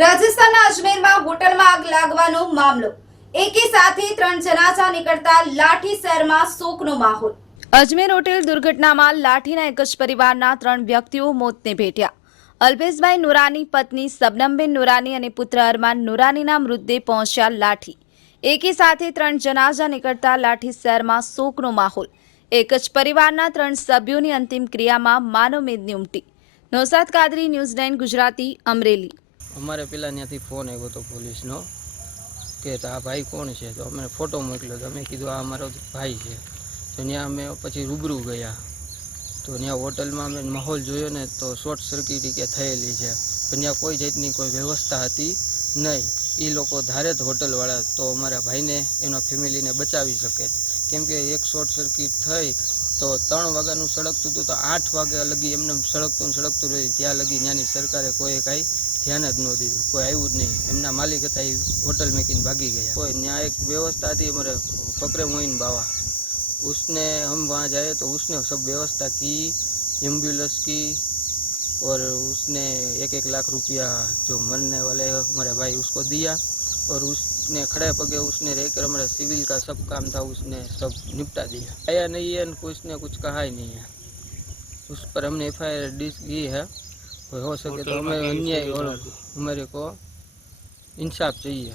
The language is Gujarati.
રાજસ્થાનના અજમેરમાં હોટલમાં આગ લાગવાનો મામલો, એકી સાથે 3 જનાજા નીકળતા લાઠી શહેરમાં શોકનો માહોલ। અજમેર હોટેલ દુર્ઘટનામાં લાઠીના એક જ પરિવારના 3 વ્યક્તિઓ મોતને ભેટ્યા। અલ્પેશભાઈ નુરાની પત્ની શબનમબેન નુરાની અને પુત્ર અરમાન નુરાનીના મૃતદેહ પહોંચ્યા લાઠી। એકી સાથે 3 જનાજા નીકળતા લાઠી શહેરમાં શોકનો માહોલ। એક જ પરિવારના 3 સભ્યોની અંતિમ ક્રિયામાં માનવમેદની ઉમટી। નૌશાદ કાદરી, ન્યૂઝ 9 ગુજરાતી, અમરેલી। અમારે પેલા ત્યાંથી ફોન આવ્યો હતો પોલીસનો કે આ ભાઈ કોણ છે, તો અમે ફોટો મોકલ્યો તો અમે કીધું આ અમારો ભાઈ છે। તો ત્યાં અમે પછી રૂબરૂ ગયા તો ત્યાં હોટલમાં અમે માહોલ જોયો ને તો શોર્ટ સર્કિટ કે થયેલી છે, પણ ત્યાં કોઈ જાતની કોઈ વ્યવસ્થા હતી નહીં। એ લોકો ધારે જ હોટલવાળા તો અમારા ભાઈને એના ફેમિલીને બચાવી શકે, કેમ કે એક શોર્ટ સર્કિટ થઈ તો 3 વાગ્યાનું સળગતું હતું તો 8 વાગ્યા લગી એમને સળગતું રહ્યું, ત્યાં લગી ત્યાંની સરકારે કોઈ કાંઈ ધ્યાન જ ન દીધું, કોઈ આવ્યું જ નહીં। એમના માલિક હતા એ હોટલ મેકીને ભાગી ગયા। કોઈ ત્યાં એક व्यवस्था थी हमारे फकरे मोइन बाबा, उसने हम वहाँ जाए तो उसने सब व्यवस्था की, एम्बुलेंस की, और उसने 1-1 लाख रुपया जो मरने वाले हमारे भाई उसको दिया, और उसने खड़े पगे उसने रहकर हमारे सिविल का सब काम था उसने सब निपटा दिया। आया नहीं है, कुछ ने कुछ कहा ही नहीं है। उस पर हमने FIR दी है, हो सके तो हमें अन्याय और हमारे को इंसाफ चाहिए।